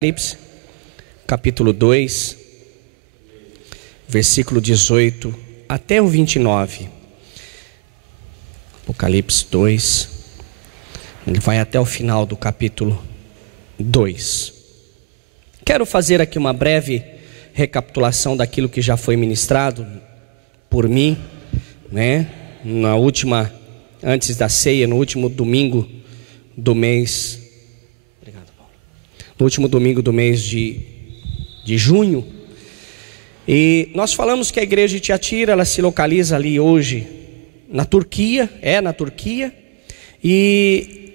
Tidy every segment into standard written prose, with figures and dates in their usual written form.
Apocalipse, capítulo 2, versículo 18 até o 29. Apocalipse 2, ele vai até o final do capítulo 2. Quero fazer aqui uma breve recapitulação daquilo que já foi ministrado por mim, antes da ceia, no último domingo do mês. No último domingo do mês de junho. E nós falamos que a igreja de Tiatira, ela se localiza ali hoje na Turquia, e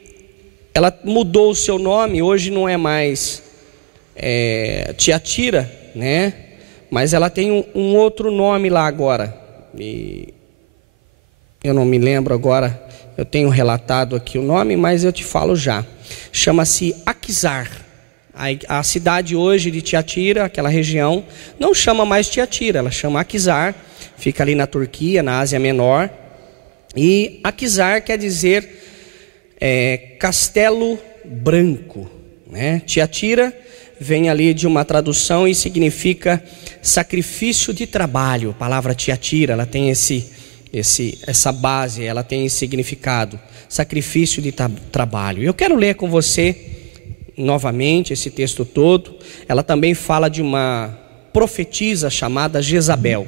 ela mudou o seu nome. Hoje não é mais Tiatira, mas ela tem um outro nome lá agora, e eu não me lembro agora. Eu tenho relatado aqui o nome, mas eu te falo já. Chama-se Aquisar. A cidade hoje de Tiatira, aquela região, não chama mais Tiatira, ela chama Aquisar. Fica ali na Turquia, na Ásia Menor. E Aquisar quer dizer castelo branco, Tiatira vem ali de uma tradução e significa sacrifício de trabalho. A palavra Tiatira, ela tem essa base, ela tem esse significado, sacrifício de trabalho. Eu quero ler com você novamente esse texto todo. Ela também fala de uma profetisa chamada Jezabel.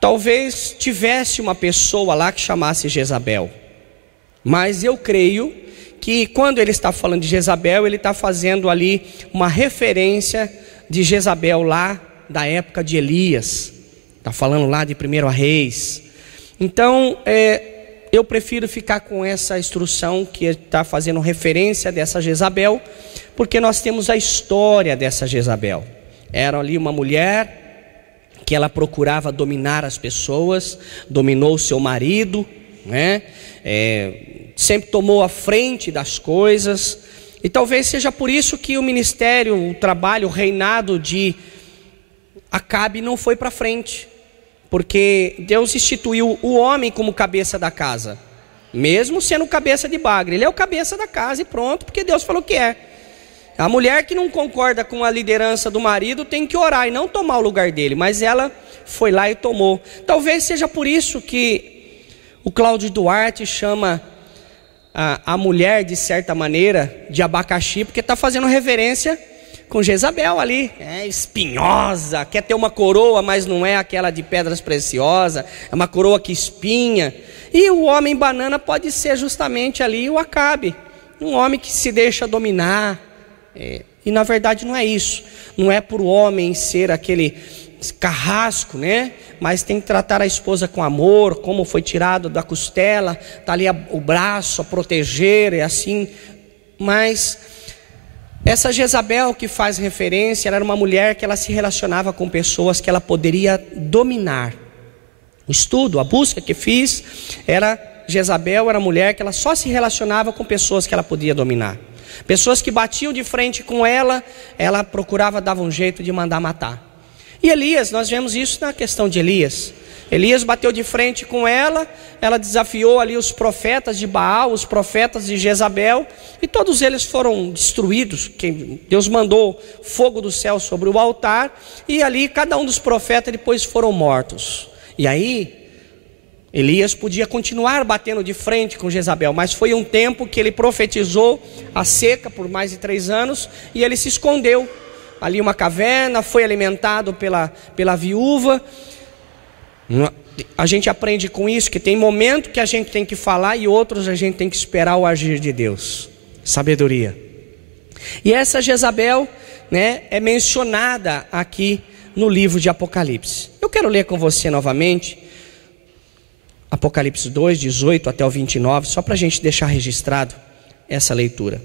Talvez tivesse uma pessoa lá que chamasse Jezabel, mas eu creio que quando ele está falando de Jezabel, ele está fazendo ali uma referência de Jezabel lá da época de Elias. Está falando lá de 1 Reis. Então eu prefiro ficar com essa instrução que está fazendo referência dessa Jezabel, porque nós temos a história dessa Jezabel. Era ali uma mulher que ela procurava dominar as pessoas, dominou o seu marido, sempre tomou a frente das coisas, e talvez seja por isso que o ministério, o trabalho, o reinado de Acabe não foi para frente. Porque Deus instituiu o homem como cabeça da casa, mesmo sendo cabeça de bagre. Ele é o cabeça da casa e pronto, porque Deus falou que é. A mulher que não concorda com a liderança do marido tem que orar e não tomar o lugar dele, mas ela foi lá e tomou. Talvez seja por isso que o Cláudio Duarte chama a mulher, de certa maneira, de abacaxi, porque está fazendo reverência com Jezabel ali, espinhosa, quer ter uma coroa, mas não é aquela de pedras preciosas, é uma coroa que espinha. E o homem banana pode ser justamente ali o Acabe, um homem que se deixa dominar, e na verdade não é isso. Não é por o homem ser aquele carrasco, mas tem que tratar a esposa com amor, como foi tirado da costela, está ali o braço a proteger, e assim. Mas essa Jezabel que faz referência, ela era uma mulher que ela se relacionava com pessoas que ela poderia dominar. O estudo, a busca que fiz, Jezabel era mulher que ela só se relacionava com pessoas que ela podia dominar. Pessoas que batiam de frente com ela, ela procurava, dava um jeito de mandar matar. E Elias, nós vemos isso na questão de Elias. Elias bateu de frente com ela desafiou ali os profetas de Baal, os profetas de Jezabel, e todos eles foram destruídos. Deus mandou fogo do céu sobre o altar, e ali cada um dos profetas depois foram mortos. E aí Elias podia continuar batendo de frente com Jezabel, mas foi um tempo que ele profetizou a seca por mais de 3 anos, e ele se escondeu ali uma caverna, foi alimentado pela viúva. A gente aprende com isso que tem momento que a gente tem que falar e outros a gente tem que esperar o agir de Deus. Sabedoria. E essa Jezabel, é mencionada aqui no livro de Apocalipse. Eu quero ler com você novamente Apocalipse 2, 18 até o 29, só para a gente deixar registrado essa leitura.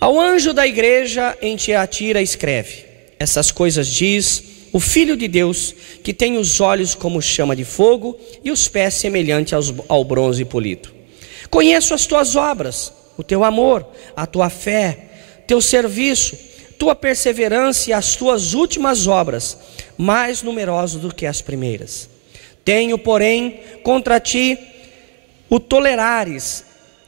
Ao anjo da igreja em Tiatira escreve: essas coisas diz o Filho de Deus, que tem os olhos como chama de fogo e os pés semelhantes ao bronze polido. Conheço as tuas obras, o teu amor, a tua fé, teu serviço, tua perseverança e as tuas últimas obras, mais numerosas do que as primeiras. Tenho, porém, contra ti o tolerares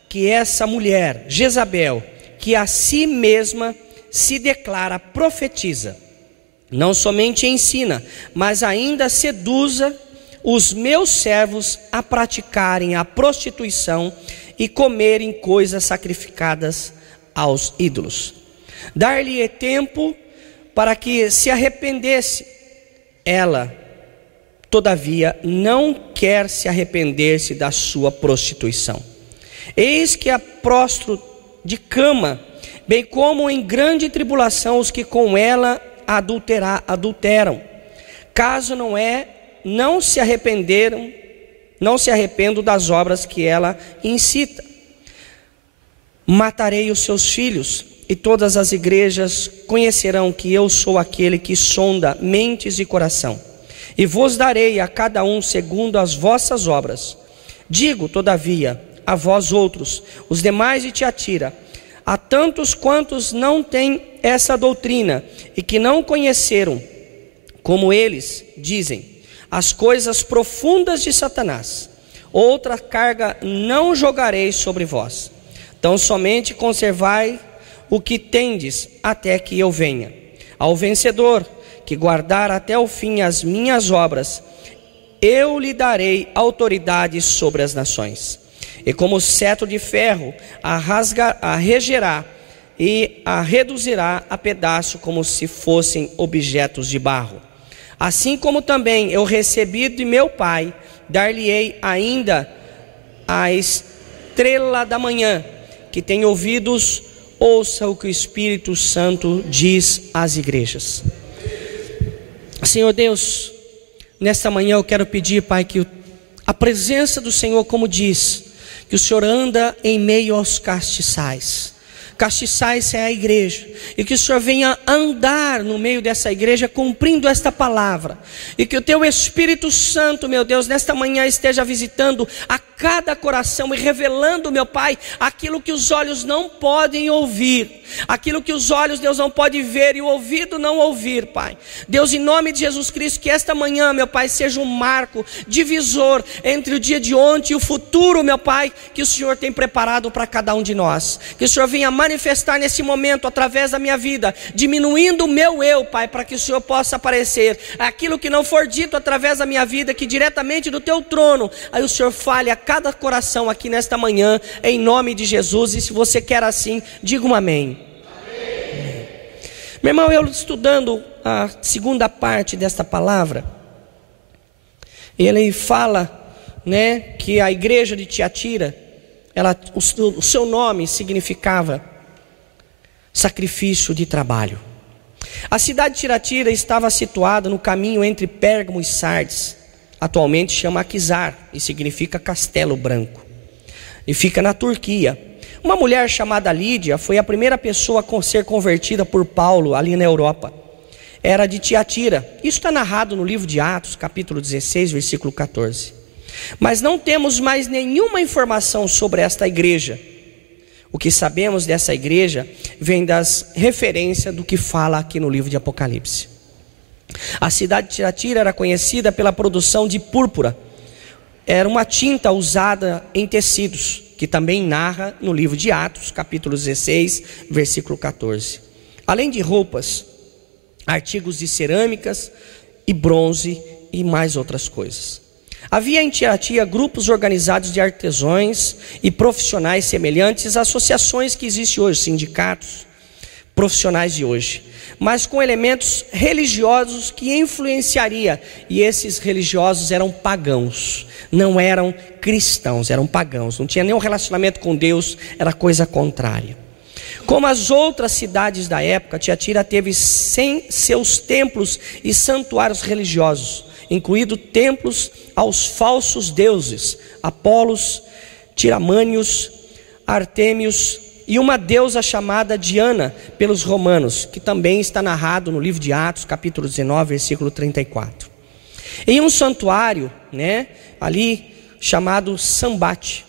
que essa mulher, Jezabel, que a si mesma se declara, profetiza. Não somente ensina, mas ainda seduza os meus servos a praticarem a prostituição e comerem coisas sacrificadas aos ídolos. Dar-lhe tempo para que se arrependesse. Ela, todavia, não quer se arrepender-se da sua prostituição. Eis que a prostro de cama, bem como em grande tribulação os que com ela adulteram. Caso não se arrependam das obras que ela incita. Matarei os seus filhos, e todas as igrejas conhecerão que eu sou aquele que sonda mentes e coração, e vos darei a cada um segundo as vossas obras. Digo, todavia, a vós outros, os demais de Tiatira, a tantos quantos não têm essa doutrina e que não conheceram, como eles dizem, as coisas profundas de Satanás, outra carga não jogarei sobre vós. Então somente conservai o que tendes até que eu venha. Ao vencedor, que guardar até o fim as minhas obras, eu lhe darei autoridade sobre as nações. E como cetro de ferro, a regerá e a reduzirá a pedaço como se fossem objetos de barro. Assim como também eu recebi de meu Pai, dar-lhe-ei ainda a estrela da manhã. Que tem ouvidos, ouça o que o Espírito Santo diz às igrejas. Senhor Deus, nesta manhã eu quero pedir, Pai, que a presença do Senhor, como diz, que o Senhor anda em meio aos castiçais. Castiçais é a igreja, e que o Senhor venha andar no meio dessa igreja cumprindo esta palavra, e que o Teu Espírito Santo, meu Deus, nesta manhã esteja visitando a cada coração e revelando, meu Pai, aquilo que os olhos não podem ouvir, aquilo que os olhos, Deus, não pode ver e o ouvido não ouvir, Pai. Deus, em nome de Jesus Cristo, que esta manhã, meu Pai, seja um marco divisor entre o dia de ontem e o futuro, meu Pai, que o Senhor tem preparado para cada um de nós. Que o Senhor venha manifestar nesse momento através da minha vida, diminuindo o meu eu, Pai, para que o Senhor possa aparecer. Aquilo que não for dito através da minha vida, que diretamente do Teu trono, aí o Senhor fale a cada coração aqui nesta manhã, em nome de Jesus. E se você quer assim, diga um amém. Amém. Meu irmão, eu estudando a segunda parte desta palavra, ele fala, que a igreja de Tiatira, o seu nome significava sacrifício de trabalho. A cidade de Tiatira estava situada no caminho entre Pérgamo e Sardes. Atualmente chama Aquisar e significa castelo branco, e fica na Turquia. Uma mulher chamada Lídia foi a primeira pessoa a ser convertida por Paulo ali na Europa. Era de Tiatira. Isso está narrado no livro de Atos, capítulo 16, versículo 14. Mas não temos mais nenhuma informação sobre esta igreja. O que sabemos dessa igreja vem das referências do que fala aqui no livro de Apocalipse. A cidade de Tiatira era conhecida pela produção de púrpura. Era uma tinta usada em tecidos, que também narra no livro de Atos, capítulo 16, versículo 14. Além de roupas, artigos de cerâmicas e bronze e mais outras coisas. Havia em Tiatira grupos organizados de artesãos e profissionais semelhantes às associações que existem hoje, sindicatos profissionais de hoje, mas com elementos religiosos que influenciaria, e esses religiosos eram pagãos, não eram cristãos, eram pagãos, não tinha nenhum relacionamento com Deus, era coisa contrária. Como as outras cidades da época, Tiatira teve seus templos e santuários religiosos, incluindo templos aos falsos deuses, Apolos, Tiramânios, Artêmios, e uma deusa chamada Diana pelos romanos, que também está narrado no livro de Atos, capítulo 19, versículo 34. Em um santuário, ali chamado Sambate.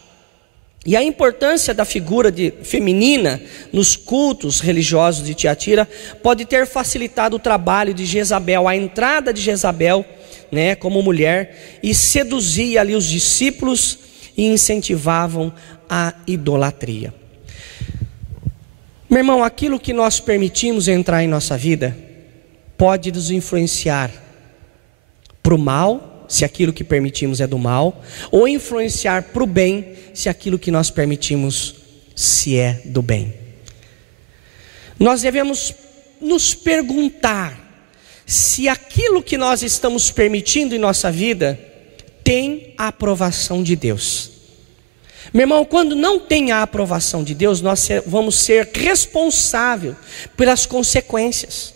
E a importância da figura feminina nos cultos religiosos de Tiatira pode ter facilitado o trabalho de Jezabel, a entrada de Jezabel, como mulher, e seduzia ali os discípulos e incentivavam a idolatria. Meu irmão, aquilo que nós permitimos entrar em nossa vida pode nos influenciar para o mal, se aquilo que permitimos é do mal, ou influenciar para o bem, se aquilo que nós permitimos se é do bem. Nós devemos nos perguntar se aquilo que nós estamos permitindo em nossa vida tem a aprovação de Deus. Meu irmão, quando não tem a aprovação de Deus, nós vamos ser responsáveis pelas consequências.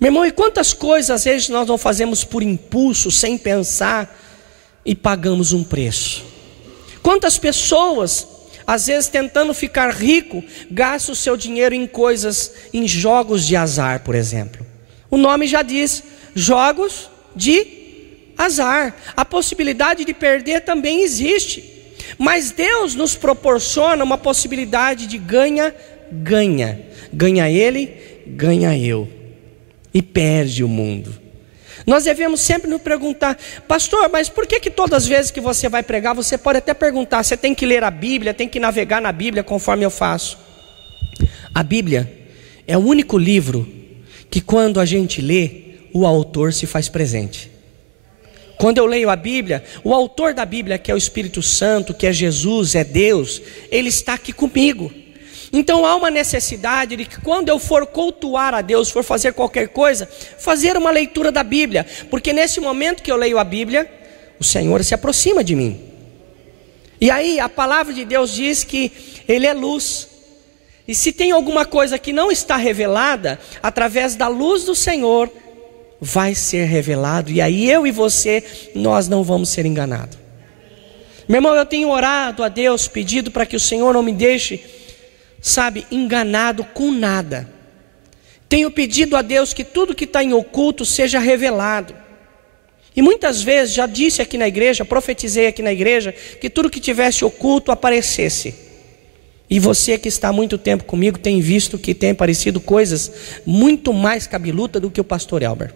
Meu irmão, e quantas coisas às vezes nós não fazemos por impulso, sem pensar, e pagamos um preço? Quantas pessoas, às vezes tentando ficar rico, gastam o seu dinheiro em coisas, em jogos de azar, por exemplo. O nome já diz, jogos de azar. A possibilidade de perder também existe. Mas Deus nos proporciona uma possibilidade de ganha-ganha. Ganha ele, ganha eu. E perde o mundo. Nós devemos sempre nos perguntar, pastor, mas por que todas as vezes que você vai pregar, você pode até perguntar, você tem que ler a Bíblia, tem que navegar na Bíblia conforme eu faço. A Bíblia é o único livro que quando a gente lê, o autor se faz presente. Quando eu leio a Bíblia, o autor da Bíblia, que é o Espírito Santo, que é Jesus, é Deus, ele está aqui comigo. Então há uma necessidade de que quando eu for cultuar a Deus, for fazer qualquer coisa, fazer uma leitura da Bíblia, porque nesse momento que eu leio a Bíblia, o Senhor se aproxima de mim. E aí a palavra de Deus diz que Ele é luz. E se tem alguma coisa que não está revelada, através da luz do Senhor, vai ser revelado. E aí eu e você, nós não vamos ser enganados. Meu irmão, eu tenho orado a Deus, pedido para que o Senhor não me deixe, enganado com nada. Tenho pedido a Deus que tudo que está em oculto seja revelado. E muitas vezes, já disse aqui na igreja, profetizei aqui na igreja, que tudo que tivesse oculto aparecesse. E você que está há muito tempo comigo tem visto que tem aparecido coisas muito mais cabeludas do que o pastor Elber.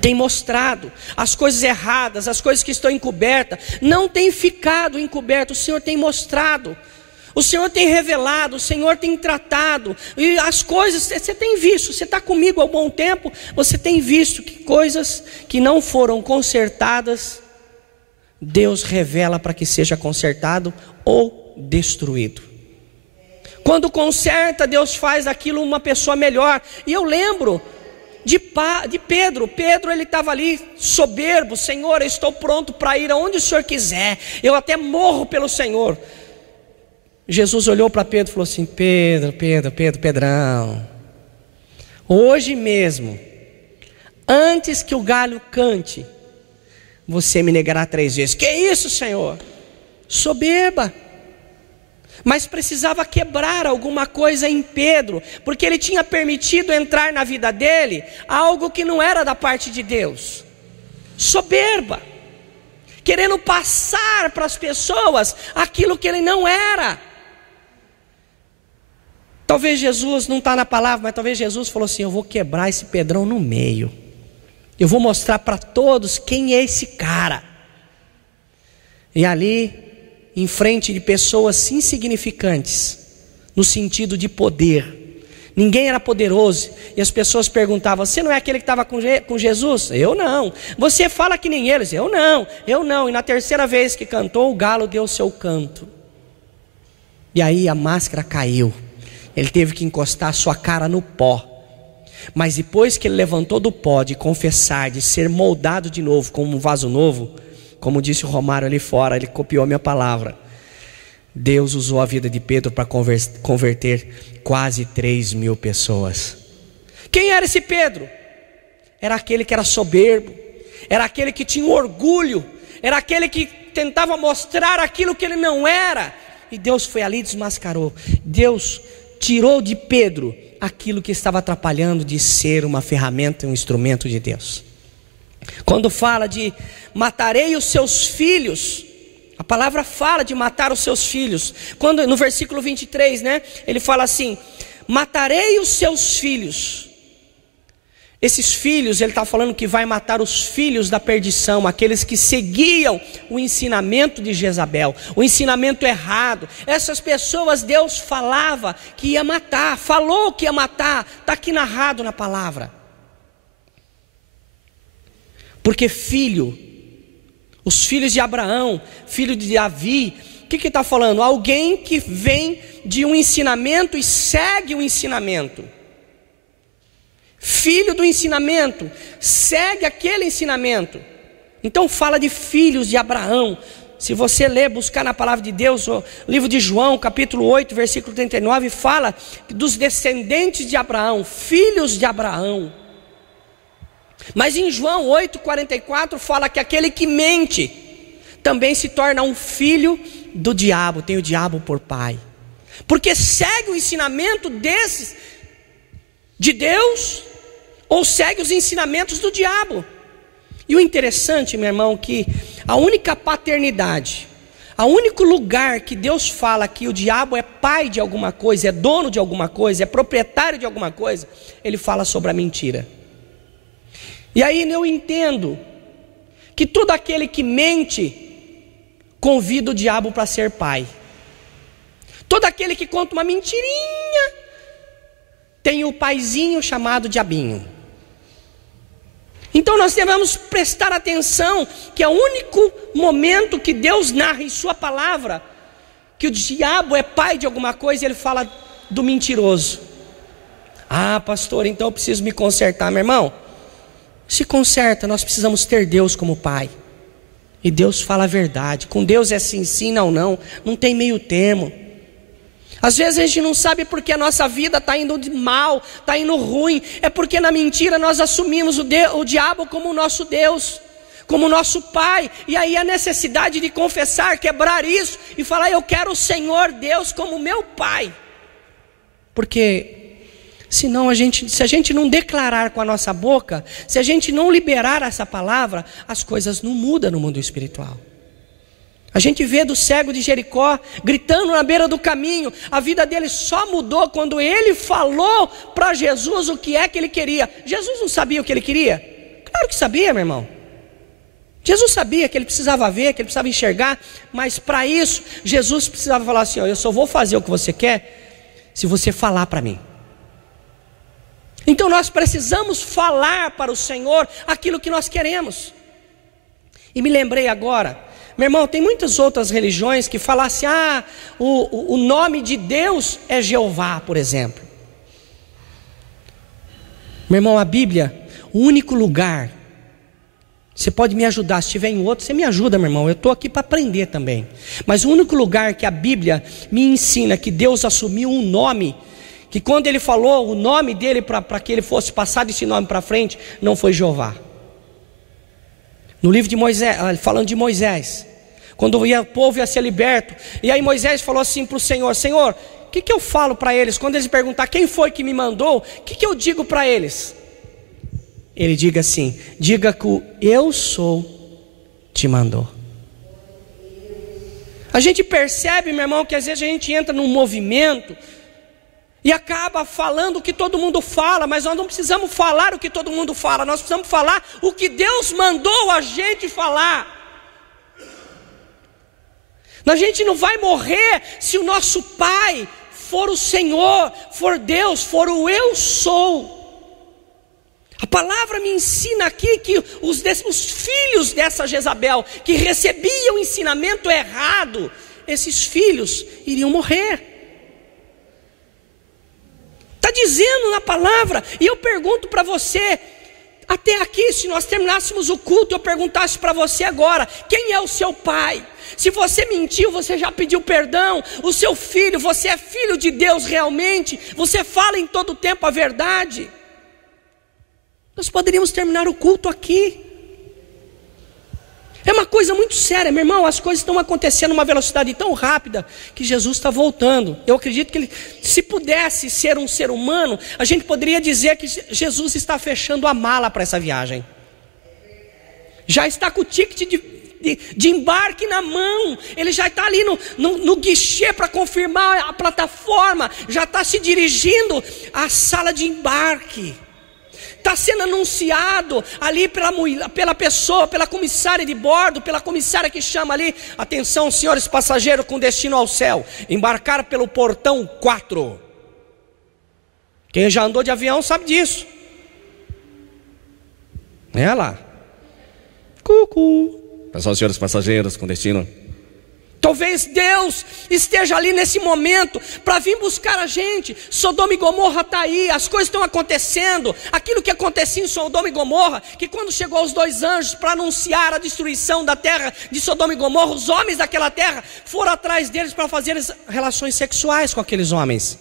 Tem mostrado as coisas erradas, as coisas que estão encobertas. Não tem ficado encoberto, o Senhor tem mostrado. O Senhor tem revelado, o Senhor tem tratado. E as coisas, você tem visto, você está comigo há um bom tempo. Você tem visto que coisas que não foram consertadas, Deus revela para que seja consertado ou destruído. Quando conserta, Deus faz daquilo uma pessoa melhor. E eu lembro de Pedro. Pedro, ele estava ali soberbo. Senhor, eu estou pronto para ir aonde o Senhor quiser. Eu até morro pelo Senhor. Jesus olhou para Pedro e falou assim: Pedrão, hoje mesmo, antes que o galho cante, você me negará 3 vezes. Que isso, Senhor? Soberba. Mas precisava quebrar alguma coisa em Pedro, porque ele tinha permitido entrar na vida dele algo que não era da parte de Deus. Soberba, querendo passar para as pessoas aquilo que ele não era. Talvez Jesus, não está na palavra, mas talvez Jesus falou assim: eu vou quebrar esse Pedrão no meio. Eu vou mostrar para todos quem é esse cara. E ali, em frente de pessoas insignificantes, no sentido de poder, ninguém era poderoso, e as pessoas perguntavam: você não é aquele que estava com Jesus? Eu não. Você fala que nem eles? Eu não. E na terceira vez que cantou, o galo deu o seu canto. E aí a máscara caiu. Ele teve que encostar a sua cara no pó. Mas depois que ele levantou do pó, de confessar, de ser moldado de novo como um vaso novo, como disse o Romário ali fora, ele copiou a minha palavra. Deus usou a vida de Pedro para converter quase 3.000 pessoas. Quem era esse Pedro? Era aquele que era soberbo, era aquele que tinha orgulho, era aquele que tentava mostrar aquilo que ele não era. E Deus foi ali e desmascarou. Deus tirou de Pedro aquilo que estava atrapalhando de ser uma ferramenta, um instrumento de Deus. Quando fala de matarei os seus filhos, a palavra fala de matar os seus filhos. Quando no versículo 23, ele fala assim: matarei os seus filhos. Esses filhos, ele está falando que vai matar os filhos da perdição, aqueles que seguiam o ensinamento de Jezabel, o ensinamento errado. Essas pessoas Deus falava que ia matar, falou que ia matar, está aqui narrado na palavra. Porque os filhos de Abraão, filho de Davi, o que está falando? Alguém que vem de um ensinamento e segue o ensinamento. Filho do ensinamento, segue aquele ensinamento. Então fala de filhos de Abraão. Se você ler, buscar na palavra de Deus, o livro de João, capítulo 8, versículo 39, fala dos descendentes de Abraão, filhos de Abraão. Mas em João 8,44 fala que aquele que mente também se torna um filho do diabo, tem o diabo por pai. Porque segue o ensinamento desses de Deus, ou segue os ensinamentos do diabo. E o interessante, meu irmão, que a única paternidade, o único lugar que Deus fala que o diabo é pai de alguma coisa, é dono de alguma coisa, é proprietário de alguma coisa, ele fala sobre a mentira. E aí eu entendo que todo aquele que mente convida o diabo para ser pai. Todo aquele que conta uma mentirinha tem o paizinho chamado diabinho. Então nós devemos prestar atenção que é o único momento que Deus narra em sua palavra que o diabo é pai de alguma coisa, ele fala do mentiroso. Ah, pastor, então eu preciso me consertar. Meu irmão, se conserta, nós precisamos ter Deus como pai. E Deus fala a verdade. Com Deus é sim, sim, não, não. Não tem meio termo. Às vezes a gente não sabe porque a nossa vida está indo de mal, está indo ruim. É porque na mentira nós assumimos o diabo como o nosso Deus, como o nosso pai. E aí a necessidade de confessar, quebrar isso e falar: eu quero o Senhor Deus como meu pai. Porque senão se a gente não declarar com a nossa boca, se a gente não liberar essa palavra, as coisas não mudam no mundo espiritual. A gente vê do cego de Jericó gritando na beira do caminho. A vida dele só mudou quando ele falou para Jesus o que é que ele queria. Jesus não sabia o que ele queria? Claro que sabia, meu irmão. Jesus sabia que ele precisava ver, que ele precisava enxergar. Mas para isso, Jesus precisava falar assim: ó, eu só vou fazer o que você quer se você falar para mim. Então nós precisamos falar para o Senhor aquilo que nós queremos. E me lembrei agora, meu irmão, tem muitas outras religiões que falam assim: ah, o nome de Deus é Jeová, por exemplo. Meu irmão, a Bíblia, o único lugar, você pode me ajudar, se tiver em outro, você me ajuda, meu irmão, eu estou aqui para aprender também. Mas o único lugar que a Bíblia me ensina que Deus assumiu um nome, que quando ele falou o nome dele para que ele fosse passado esse nome para frente, não foi Jeová. No livro de Moisés, falando de Moisés, quando o povo ia ser liberto, e aí Moisés falou assim para o Senhor: Senhor, o que eu falo para eles? Quando eles perguntar quem foi que me mandou, o que eu digo para eles? Ele diga assim: diga que o eu sou te mandou. A gente percebe, meu irmão, que às vezes a gente entra num movimento e acaba falando o que todo mundo fala, mas nós não precisamos falar o que todo mundo fala, nós precisamos falar o que Deus mandou a gente falar. A gente não vai morrer se o nosso pai for o Senhor, for Deus, for o eu sou. A palavra me ensina aqui que os filhos dessa Jezabel, que recebiam o ensinamento errado, esses filhos iriam morrer. Está dizendo na palavra. E eu pergunto para você, até aqui, se nós terminássemos o culto, eu perguntasse para você agora: quem é o seu pai? Se você mentiu, você já pediu perdão. O seu filho, você é filho de Deus realmente? Você fala em todo tempo a verdade? Nós poderíamos terminar o culto aqui. É uma coisa muito séria, meu irmão. As coisas estão acontecendo numa velocidade tão rápida que Jesus está voltando. Eu acredito que ele, se pudesse ser um ser humano, a gente poderia dizer que Jesus está fechando a mala para essa viagem. Já está com o ticket de embarque na mão. Ele já está ali no guichê para confirmar a plataforma. Já está se dirigindo à sala de embarque. está sendo anunciado ali pela pessoa, pela comissária de bordo, pela comissária que chama ali: atenção, senhores passageiros com destino ao céu, embarcar pelo portão 4. Quem já andou de avião sabe disso. É lá. Cucu. Pessoal, senhores passageiros com destino. Talvez Deus esteja ali nesse momento para vir buscar a gente. Sodoma e Gomorra está aí, as coisas estão acontecendo. Aquilo que acontecia em Sodoma e Gomorra, que quando chegou os 2 anjos para anunciar a destruição da terra de Sodoma e Gomorra, os homens daquela terra foram atrás deles para fazer relações sexuais com aqueles homens.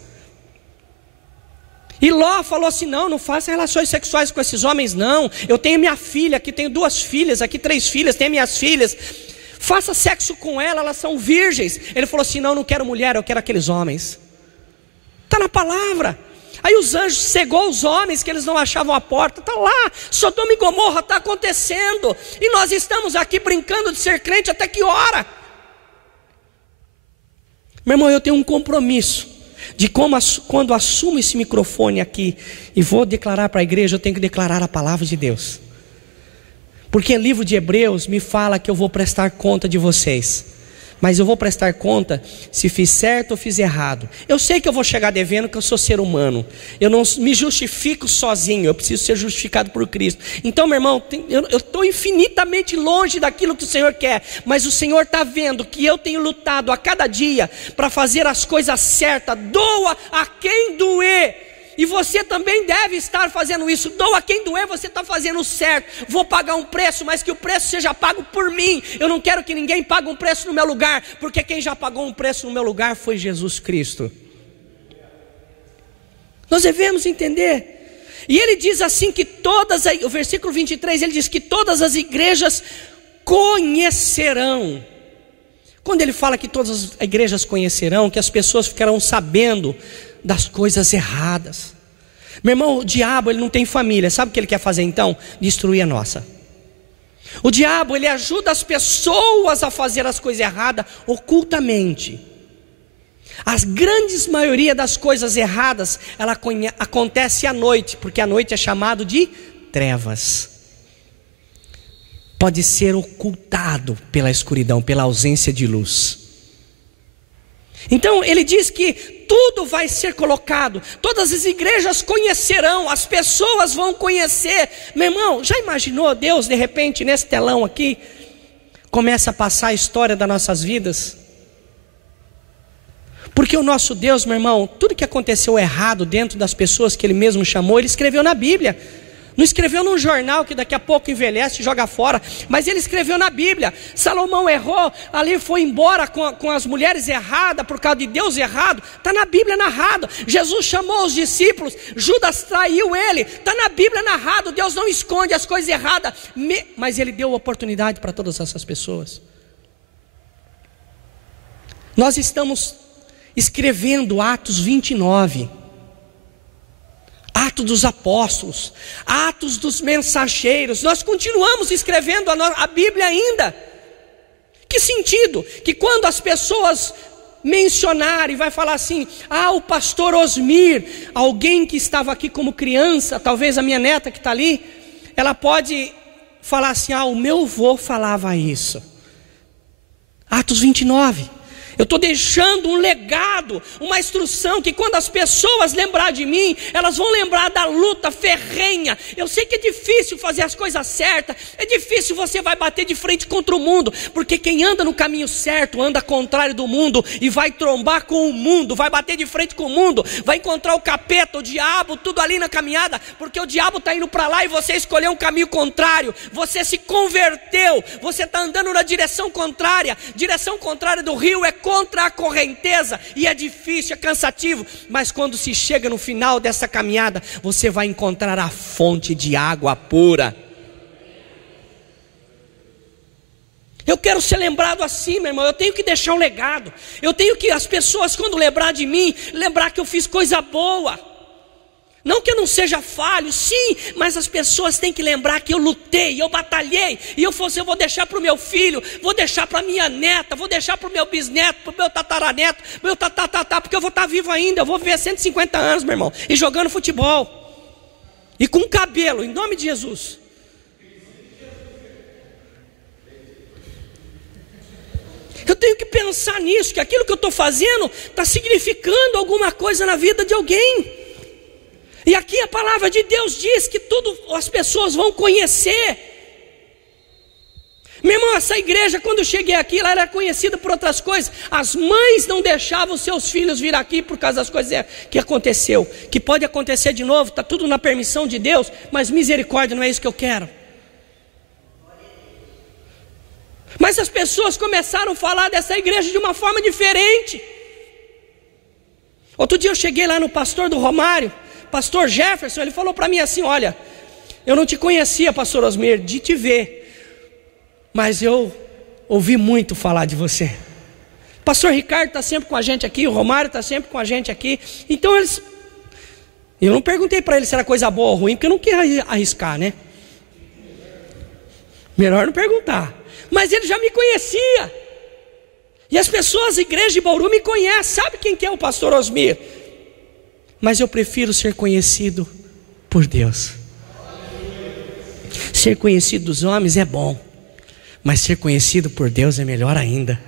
E Ló falou assim: não faça relações sexuais com esses homens não. Eu tenho minha filha, aqui tenho 2 filhas, aqui 3 filhas, tenho minhas filhas. Faça sexo com elas são virgens. Ele falou assim: não quero mulher, eu quero aqueles homens. Está na palavra. Aí os anjos cegou os homens que eles não achavam a porta. Está lá, Sodoma e Gomorra está acontecendo. E nós estamos aqui brincando de ser crente até que hora? Meu irmão, eu tenho um compromisso de quando assumo esse microfone aqui e vou declarar para a igreja, eu tenho que declarar a palavra de Deus. Porque o livro de Hebreus me fala que eu vou prestar conta de vocês. Mas eu vou prestar conta se fiz certo ou fiz errado. Eu sei que eu vou chegar devendo, que eu sou ser humano. Eu não me justifico sozinho, eu preciso ser justificado por Cristo. Então, meu irmão, eu estou infinitamente longe daquilo que o Senhor quer. Mas o Senhor está vendo que eu tenho lutado a cada dia para fazer as coisas certas. Doa a quem doer. E você também deve estar fazendo isso. Doa quem doer, você está fazendo certo. Vou pagar um preço, mas que o preço seja pago por mim. Eu não quero que ninguém pague um preço no meu lugar, porque quem já pagou um preço no meu lugar foi Jesus Cristo. Nós devemos entender. E ele diz assim que o versículo 23, ele diz que todas as igrejas conhecerão. Quando ele fala que todas as igrejas conhecerão, que as pessoas ficarão sabendo das coisas erradas. Meu irmão, o diabo ele não tem família. Sabe o que ele quer fazer então? Destruir a nossa. O diabo ele ajuda as pessoas a fazer as coisas erradas ocultamente. A grande maioria das coisas erradas ela acontece à noite, porque a noite é chamado de trevas. Pode ser ocultado pela escuridão, pela ausência de luz. Então ele diz que tudo vai ser colocado, todas as igrejas conhecerão, as pessoas vão conhecer. Meu irmão, já imaginou Deus de repente nesse telão aqui começa a passar a história das nossas vidas? Porque o nosso Deus, meu irmão, tudo que aconteceu errado dentro das pessoas que Ele mesmo chamou, Ele escreveu na Bíblia. Não escreveu num jornal que daqui a pouco envelhece e joga fora, mas ele escreveu na Bíblia. Salomão errou, ali foi embora com as mulheres erradas, por causa de Deus errado. Está na Bíblia narrado. Jesus chamou os discípulos, Judas traiu ele. Está na Bíblia narrado. Deus não esconde as coisas erradas, mas Ele deu oportunidade para todas essas pessoas. Nós estamos escrevendo Atos 29. Atos dos apóstolos, Atos dos mensageiros. Nós continuamos escrevendo a Bíblia ainda. Que sentido? Que quando as pessoas mencionarem, vai falar assim: o pastor Osmir, alguém que estava aqui como criança, talvez a minha neta que está ali, ela pode falar assim: o meu avô falava isso. Atos 29. Eu estou deixando um legado, uma instrução que quando as pessoas lembrar de mim, elas vão lembrar da luta ferrenha. Eu sei que é difícil fazer as coisas certas, é difícil, você vai bater de frente contra o mundo, porque quem anda no caminho certo, anda contrário do mundo, e vai trombar com o mundo, vai bater de frente com o mundo, vai encontrar o capeta, o diabo, tudo ali na caminhada, porque o diabo está indo para lá e você escolheu um caminho contrário, você se converteu, você está andando na direção contrária do rio é contra a correnteza, e é difícil, é cansativo, mas quando se chega no final dessa caminhada, você vai encontrar a fonte de água pura. Eu quero ser lembrado assim, meu irmão. Eu tenho que deixar um legado. Eu tenho que, as pessoas quando lembrar de mim, lembrar que eu fiz coisa boa. Não que eu não seja falho, sim, mas as pessoas têm que lembrar que eu lutei, eu batalhei, e eu falei assim: eu vou deixar para o meu filho, vou deixar para a minha neta, vou deixar para o meu bisneto, para o meu tataraneto, meu tatatá, porque eu vou estar vivo ainda, eu vou viver 150 anos, meu irmão, e jogando futebol. e com cabelo, em nome de Jesus. Eu tenho que pensar nisso, que aquilo que eu estou fazendo está significando alguma coisa na vida de alguém. E aqui a palavra de Deus diz que tudo as pessoas vão conhecer. Meu irmão, essa igreja, quando eu cheguei aqui, ela era conhecida por outras coisas. As mães não deixavam os seus filhos vir aqui por causa das coisas que aconteceu. Que pode acontecer de novo, está tudo na permissão de Deus, mas misericórdia, não é isso que eu quero. Mas as pessoas começaram a falar dessa igreja de uma forma diferente. Outro dia eu cheguei lá no pastor do Romário, pastor Jefferson, ele falou para mim assim: olha, eu não te conhecia, pastor Osmir, de te ver, mas eu ouvi muito falar de você. Pastor Ricardo está sempre com a gente aqui, o Romário está sempre com a gente aqui. Então eu não perguntei para ele se era coisa boa ou ruim, porque eu não queria arriscar, né? Melhor não perguntar. Mas ele já me conhecia. E as pessoas da igreja de Bauru me conhecem. Sabe quem que é o pastor Osmir? Mas eu prefiro ser conhecido por Deus. Ser conhecido dos homens é bom, mas ser conhecido por Deus é melhor ainda.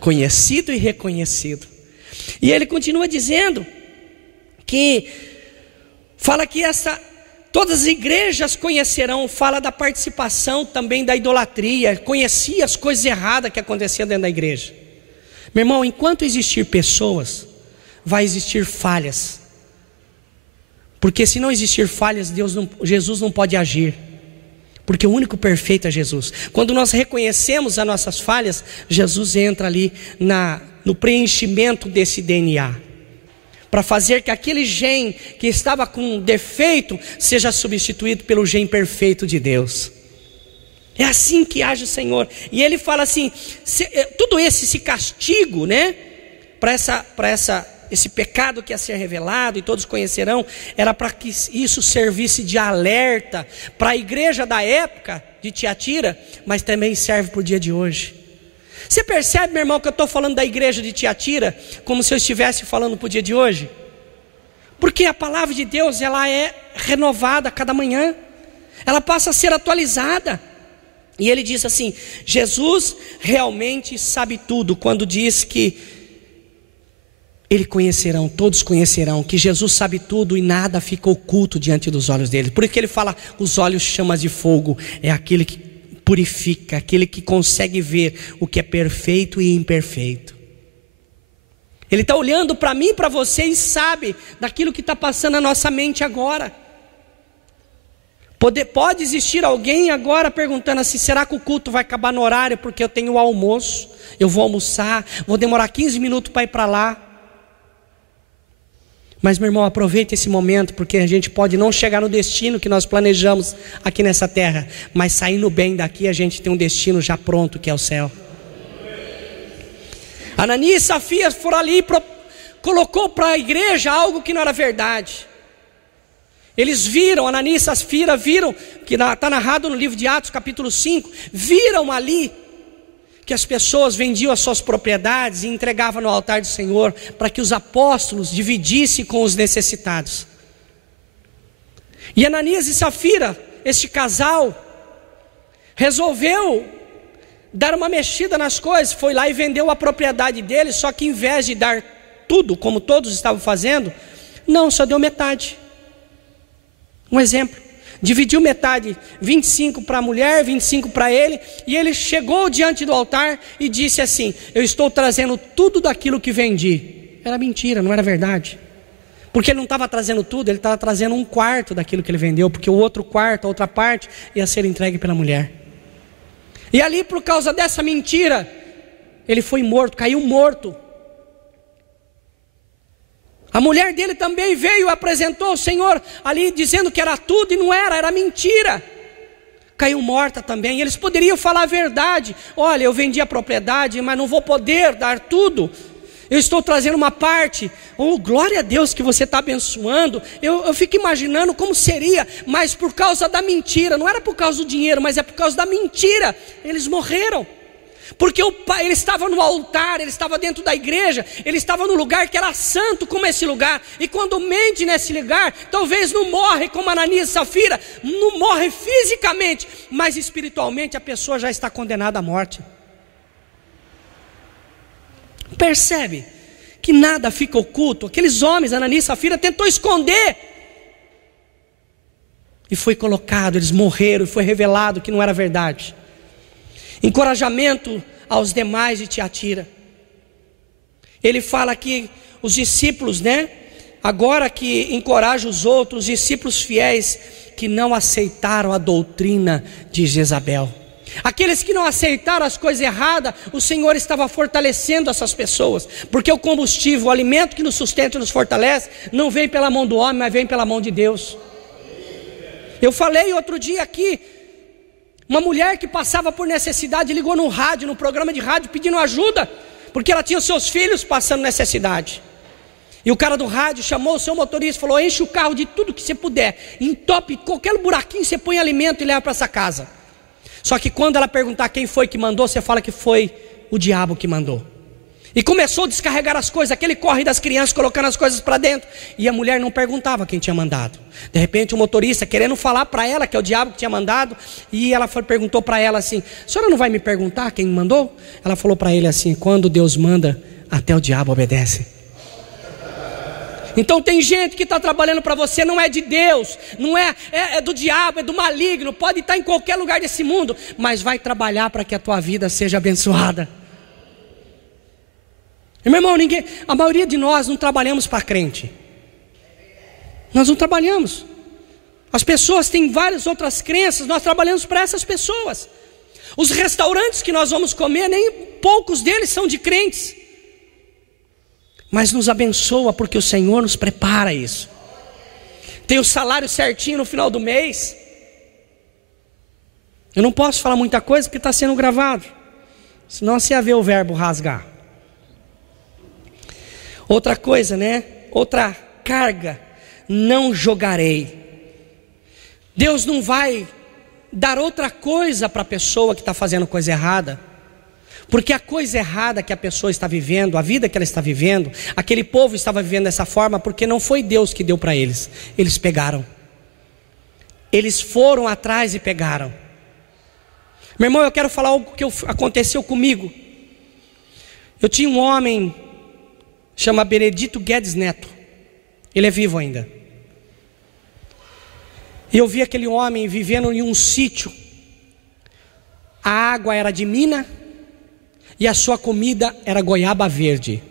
Conhecido e reconhecido. E ele continua dizendo que fala que todas as igrejas conhecerão, fala da participação também da idolatria, conhecia as coisas erradas que aconteciam dentro da igreja. Meu irmão, enquanto existir pessoas, vai existir falhas. Porque se não existir falhas, Jesus não pode agir. Porque o único perfeito é Jesus. Quando nós reconhecemos as nossas falhas, Jesus entra ali no preenchimento desse DNA, para fazer que aquele gene que estava com defeito seja substituído pelo gene perfeito de Deus. É assim que age o Senhor. E ele fala assim: tudo esse castigo, né, para esse pecado que ia ser revelado e todos conhecerão, era para que isso servisse de alerta para a igreja da época de Tiatira, mas também serve para o dia de hoje. Você percebe, meu irmão, que eu estou falando da igreja de Tiatira como se eu estivesse falando para o dia de hoje? Porque a palavra de Deus, ela é renovada a cada manhã, ela passa a ser atualizada. E ele diz assim: Jesus realmente sabe tudo, quando diz que todos conhecerão que Jesus sabe tudo e nada fica oculto diante dos olhos dele. Por isso que ele fala, os olhos chamas de fogo, é aquele que purifica, aquele que consegue ver o que é perfeito e imperfeito. Ele está olhando para mim e para você e sabe daquilo que está passando na nossa mente agora. Pode existir alguém agora perguntando assim: será que o culto vai acabar no horário porque eu tenho o almoço, eu vou almoçar, vou demorar 15 minutos para ir para lá? Mas, meu irmão, aproveite esse momento, porque a gente pode não chegar no destino que nós planejamos aqui nessa terra, mas saindo bem daqui a gente tem um destino já pronto, que é o céu. Ananias e Safira foram ali e colocou para a igreja algo que não era verdade. Eles viram, Ananias e Safira viram, que está narrado no livro de Atos capítulo 5, viram ali que as pessoas vendiam as suas propriedades e entregavam no altar do Senhor, para que os apóstolos dividissem com os necessitados. E Ananias e Safira, este casal, resolveu dar uma mexida nas coisas, foi lá e vendeu a propriedade deles, só que em vez de dar tudo, como todos estavam fazendo, não, só deu metade. Um exemplo, dividiu metade, 25 para a mulher, 25 para ele, e ele chegou diante do altar e disse assim: eu estou trazendo tudo daquilo que vendi. Era mentira, não era verdade, porque ele não estava trazendo tudo, ele estava trazendo um quarto daquilo que ele vendeu, porque o outro quarto, a outra parte, ia ser entregue pela mulher. E ali, por causa dessa mentira, ele foi morto, caiu morto. A mulher dele também veio e apresentou ao Senhor ali, dizendo que era tudo e não era, era mentira. Caiu morta também. Eles poderiam falar a verdade: olha, eu vendi a propriedade, mas não vou poder dar tudo, eu estou trazendo uma parte. Oh, glória a Deus que você está abençoando. Eu fico imaginando como seria, mas por causa da mentira, não era por causa do dinheiro, mas é por causa da mentira, eles morreram. Porque o pai, ele estava no altar, ele estava dentro da igreja, ele estava no lugar que era santo como esse lugar. E quando mente nesse lugar, talvez não morre como Ananias e Safira, não morre fisicamente, mas espiritualmente a pessoa já está condenada à morte. Percebe que nada fica oculto? Aqueles homens, Ananias e Safira, tentou esconder. E foi colocado, eles morreram, e foi revelado que não era verdade. Encorajamento aos demais de Tiatira. Ele fala que os discípulos, agora que encoraja os outros, os discípulos fiéis que não aceitaram a doutrina de Jezabel. Aqueles que não aceitaram as coisas erradas, o Senhor estava fortalecendo essas pessoas, porque o combustível, o alimento que nos sustenta e nos fortalece, não vem pela mão do homem, mas vem pela mão de Deus. Eu falei outro dia aqui, uma mulher que passava por necessidade, ligou no rádio, no programa de rádio, pedindo ajuda, porque ela tinha seus filhos passando necessidade. E o cara do rádio chamou o seu motorista e falou: enche o carro de tudo que você puder, entope qualquer buraquinho, você põe alimento e leva para essa casa. Só que quando ela perguntar quem foi que mandou, você fala que foi o diabo que mandou. E começou a descarregar as coisas, aquele corre das crianças colocando as coisas para dentro. E a mulher não perguntava quem tinha mandado. De repente o motorista querendo falar para ela que é o diabo que tinha mandado. E ela perguntou para ela assim: a senhora não vai me perguntar quem mandou? Ela falou para ele assim: quando Deus manda, até o diabo obedece. Então tem gente que está trabalhando para você, não é de Deus, não é do diabo, é do maligno, pode estar em qualquer lugar desse mundo, mas vai trabalhar para que a tua vida seja abençoada. E, meu irmão, a maioria de nós não trabalhamos para crente. Nós não trabalhamos. As pessoas têm várias outras crenças, nós trabalhamos para essas pessoas. Os restaurantes que nós vamos comer, nem poucos deles são de crentes. Mas nos abençoa porque o Senhor nos prepara isso. Tem o salário certinho no final do mês. Eu não posso falar muita coisa porque está sendo gravado, senão você ia ver o verbo rasgar. Outra coisa, outra carga: não jogarei. Deus não vai dar outra coisa para a pessoa que está fazendo coisa errada. Porque a coisa errada que a pessoa está vivendo, a vida que ela está vivendo, aquele povo estava vivendo dessa forma porque não foi Deus que deu para eles. Eles pegaram. Eles foram atrás e pegaram. Meu irmão, eu quero falar algo que aconteceu comigo. Eu tinha um homem, chama Benedito Guedes Neto. Ele é vivo ainda. E eu vi aquele homem vivendo em um sítio. A água era de mina e a sua comida era goiaba verde.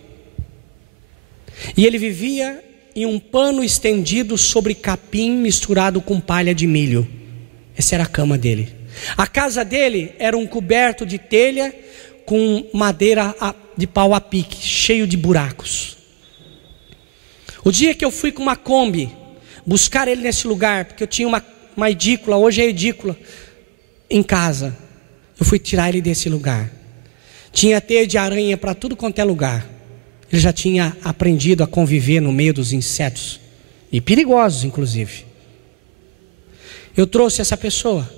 E ele vivia em um pano estendido sobre capim misturado com palha de milho. Essa era a cama dele. A casa dele era um coberto de telha com madeira de pau a pique, cheio de buracos. O dia que eu fui com uma Kombi buscar ele nesse lugar, porque eu tinha uma edícula, hoje é edícula, em casa. Eu fui tirar ele desse lugar. Tinha teia de aranha para tudo quanto é lugar. Ele já tinha aprendido a conviver no meio dos insetos, e perigosos inclusive. Eu trouxe essa pessoa.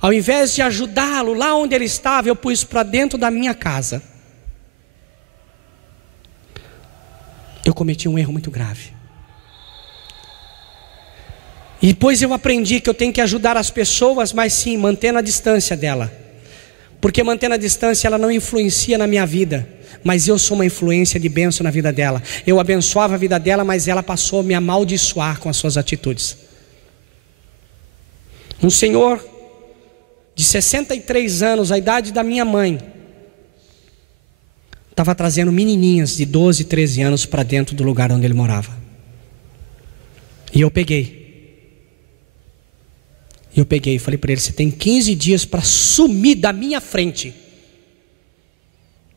Ao invés de ajudá-lo lá onde ele estava, eu pus para dentro da minha casa. Eu cometi um erro muito grave. E depois eu aprendi que eu tenho que ajudar as pessoas, mas sim, mantendo a distância dela. Porque mantendo a distância ela não influencia na minha vida, mas eu sou uma influência de bênção na vida dela. Eu abençoava a vida dela, mas ela passou a me amaldiçoar com as suas atitudes. Um senhor de 63 anos, a idade da minha mãe, estava trazendo menininhas de 12, 13 anos para dentro do lugar onde ele morava. E eu peguei e falei para ele: você tem 15 dias para sumir da minha frente.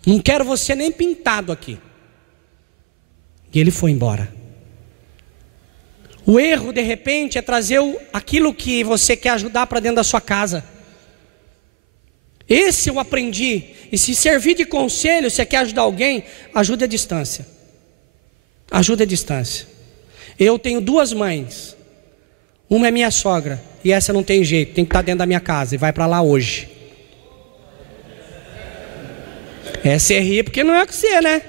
Não quero você nem pintado aqui. E ele foi embora. O erro de repente é trazer aquilo que você quer ajudar para dentro da sua casa. Esse eu aprendi. E se servir de conselho, se você quer ajudar alguém, ajude à distância. Ajude à distância. Eu tenho 2 mães. Uma é minha sogra, e essa não tem jeito, tem que estar dentro da minha casa, e vai para lá hoje. Você ri porque não é com você, né?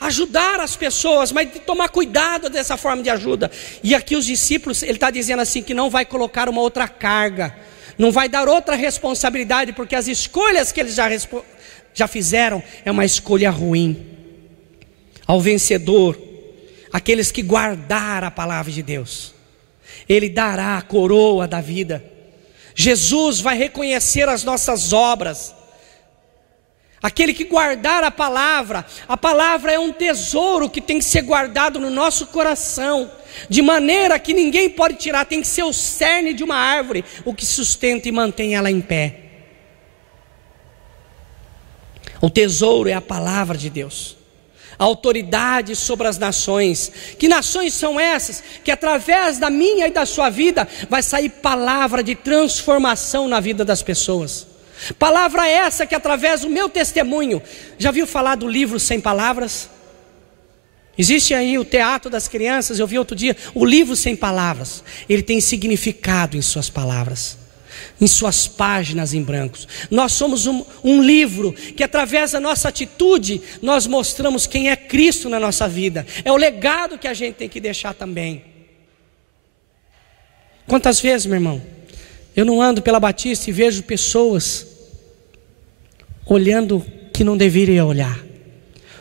Ajudar as pessoas, mas tomar cuidado dessa forma de ajuda. E aqui os discípulos, ele está dizendo assim, que não vai colocar uma outra carga, não vai dar outra responsabilidade, porque as escolhas que eles já fizeram é uma escolha ruim. Ao vencedor, aqueles que guardaram a palavra de Deus, Ele dará a coroa da vida. Jesus vai reconhecer as nossas obras. Aquele que guardar a palavra é um tesouro que tem que ser guardado no nosso coração, de maneira que ninguém pode tirar, tem que ser o cerne de uma árvore, o que sustenta e mantém ela em pé. O tesouro é a palavra de Deus, a autoridade sobre as nações. Que nações são essas? Que através da minha e da sua vida vai sair palavra de transformação na vida das pessoas. Palavra essa que através do meu testemunho, já viu falar do livro Sem Palavras? Existe aí o Teatro das Crianças, eu vi outro dia, o livro Sem Palavras. Ele tem significado em suas palavras, em suas páginas em brancos. Nós somos um livro que através da nossa atitude, nós mostramos quem é Cristo na nossa vida. É o legado que a gente tem que deixar também. Quantas vezes, meu irmão, eu não ando pela Batista e vejo pessoas olhando o que não deveria olhar,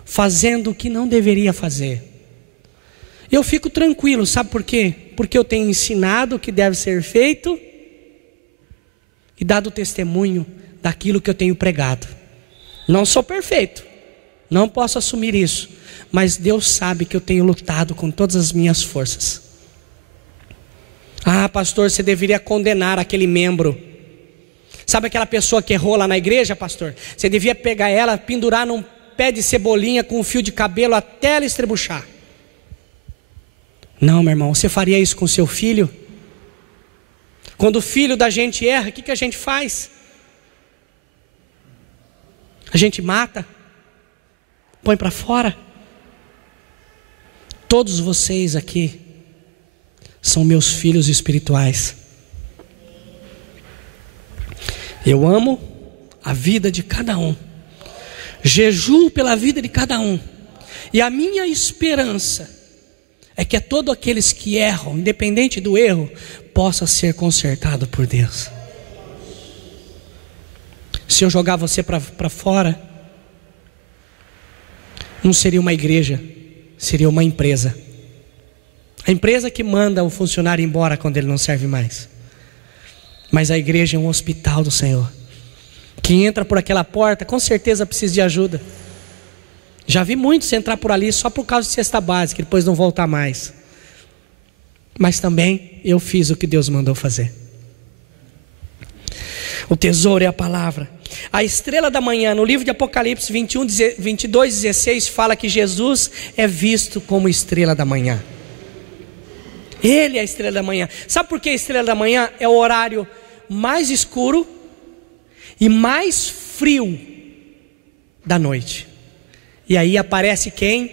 fazendo o que não deveria fazer. Eu fico tranquilo, sabe por quê? Porque eu tenho ensinado o que deve ser feito e dado testemunho daquilo que eu tenho pregado. Não sou perfeito, não posso assumir isso, mas Deus sabe que eu tenho lutado com todas as minhas forças. Ah, pastor, você deveria condenar aquele membro. Sabe aquela pessoa que errou lá na igreja, pastor? Você devia pegar ela, pendurar num pé de cebolinha com um fio de cabelo até ela estrebuchar. Não, meu irmão, você faria isso com seu filho? Quando o filho da gente erra, o que a gente faz? A gente mata, põe para fora. Todos vocês aqui são meus filhos espirituais. Eu amo a vida de cada um, jejuo pela vida de cada um, e a minha esperança é que todos aqueles que erram, independente do erro, possa ser consertado por Deus. Se eu jogar você para fora, não seria uma igreja, seria uma empresa. A empresa que manda o funcionário embora quando ele não serve mais. Mas a igreja é um hospital do Senhor. Quem entra por aquela porta, com certeza precisa de ajuda. Já vi muitos entrar por ali só por causa de cesta básica, e depois não voltar mais. Mas também eu fiz o que Deus mandou fazer. O tesouro é a palavra. A estrela da manhã, no livro de Apocalipse 22, 16, fala que Jesus é visto como estrela da manhã. Ele é a estrela da manhã. Sabe por que a estrela da manhã é o horário mais escuro e mais frio da noite? E aí aparece quem?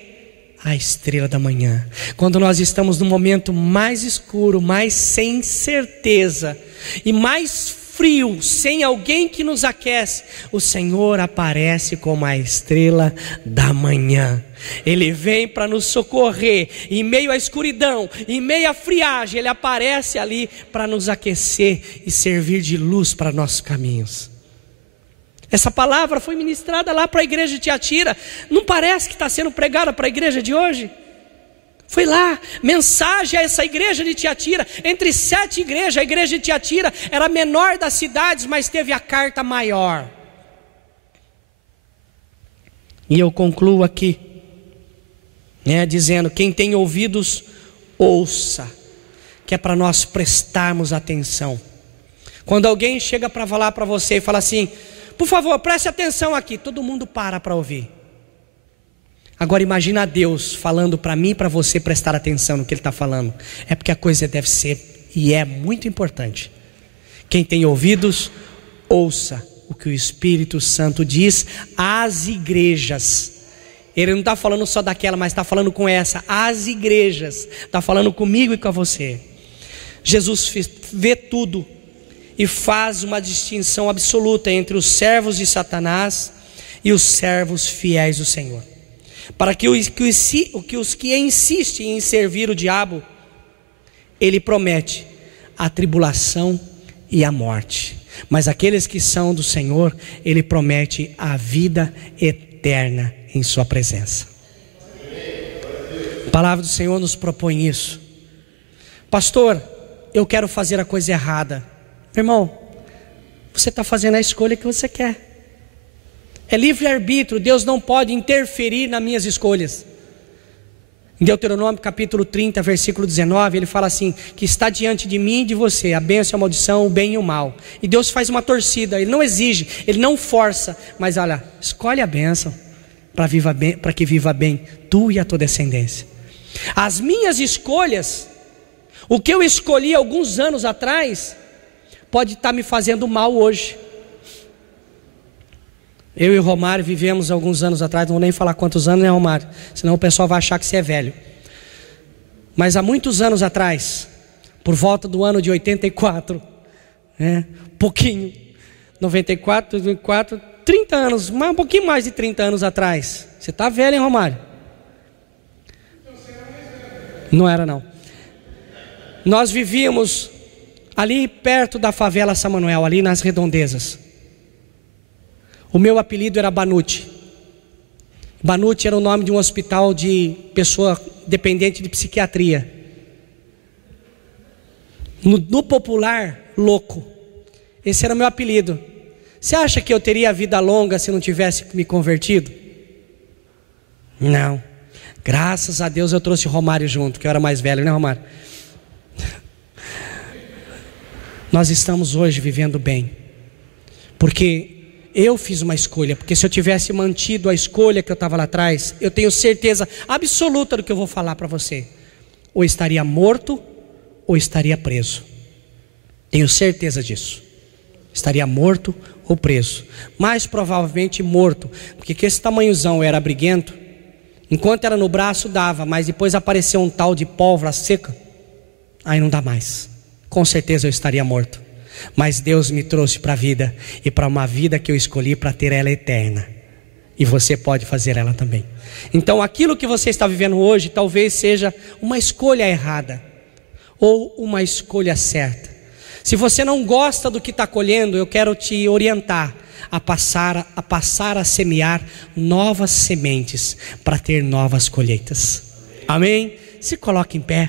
A estrela da manhã. Quando nós estamos no momento mais escuro, mais sem certeza e mais frio, sem alguém que nos aquece, o Senhor aparece como a estrela da manhã. Ele vem para nos socorrer em meio à escuridão, em meio à friagem. Ele aparece ali para nos aquecer e servir de luz para nossos caminhos. Essa palavra foi ministrada lá para a igreja de Tiatira. Não parece que está sendo pregada para a igreja de hoje? Foi lá, mensagem a essa igreja de Tiatira. Entre 7 igrejas, a igreja de Tiatira era a menor das cidades, mas teve a carta maior. E eu concluo aqui, dizendo: quem tem ouvidos, ouça. Que é para nós prestarmos atenção. Quando alguém chega para falar para você e fala assim: por favor, preste atenção aqui. Todo mundo para ouvir. Agora imagina Deus falando para mim e para você prestar atenção no que Ele está falando. É porque a coisa deve ser e é muito importante. Quem tem ouvidos, ouça o que o Espírito Santo diz às igrejas. Ele não está falando só daquela, mas está falando com essa, as igrejas. Está falando comigo e com você. Jesus vê tudo e faz uma distinção absoluta entre os servos de Satanás e os servos fiéis do Senhor. Para que os que insistem em servir o diabo, ele promete a tribulação e a morte. Mas aqueles que são do Senhor, ele promete a vida eterna em sua presença. A palavra do Senhor nos propõe isso. Pastor, eu quero fazer a coisa errada. Irmão, você está fazendo a escolha que você quer. É livre-arbítrio. Deus não pode interferir nas minhas escolhas. Em Deuteronômio capítulo 30, versículo 19, ele fala assim, que está diante de mim e de você a bênção e a maldição, o bem e o mal. E Deus faz uma torcida, ele não exige, ele não força, mas olha, escolhe a bênção para que viva bem tu e a tua descendência. As minhas escolhas, o que eu escolhi alguns anos atrás, pode estar me fazendo mal hoje. Eu e o Romário vivemos alguns anos atrás, não vou nem falar quantos anos, né, Romário? Senão o pessoal vai achar que você é velho. Mas há muitos anos atrás, por volta do ano de 84, pouquinho, 94, 2004, 30 anos, um pouquinho mais de 30 anos atrás. Você está velho, hein, Romário? Não era, não. Nós vivíamos ali perto da favela São Manuel, ali nas redondezas. O meu apelido era Banucci. Banucci era o nome de um hospital de pessoa dependente de psiquiatria. No popular, louco. Esse era o meu apelido. Você acha que eu teria vida longa se não tivesse me convertido? Não. Graças a Deus eu trouxe o Romário junto, que eu era mais velho, né, Romário? Nós estamos hoje vivendo bem, porque eu fiz uma escolha. Porque se eu tivesse mantido a escolha que eu estava lá atrás, eu tenho certeza absoluta do que eu vou falar para você. Ou estaria morto, ou estaria preso. Tenho certeza disso. Estaria morto ou preso. Mais provavelmente morto, porque que esse tamanhozão era briguento. Enquanto era no braço dava, mas depois apareceu um tal de pólvora seca, aí não dá mais. Com certeza eu estaria morto. Mas Deus me trouxe para a vida, e para uma vida que eu escolhi para ter ela eterna. E você pode fazer ela também. Então aquilo que você está vivendo hoje talvez seja uma escolha errada, ou uma escolha certa. Se você não gosta do que está colhendo, eu quero te orientar a passar a semear novas sementes para ter novas colheitas. Amém? Se coloque em pé.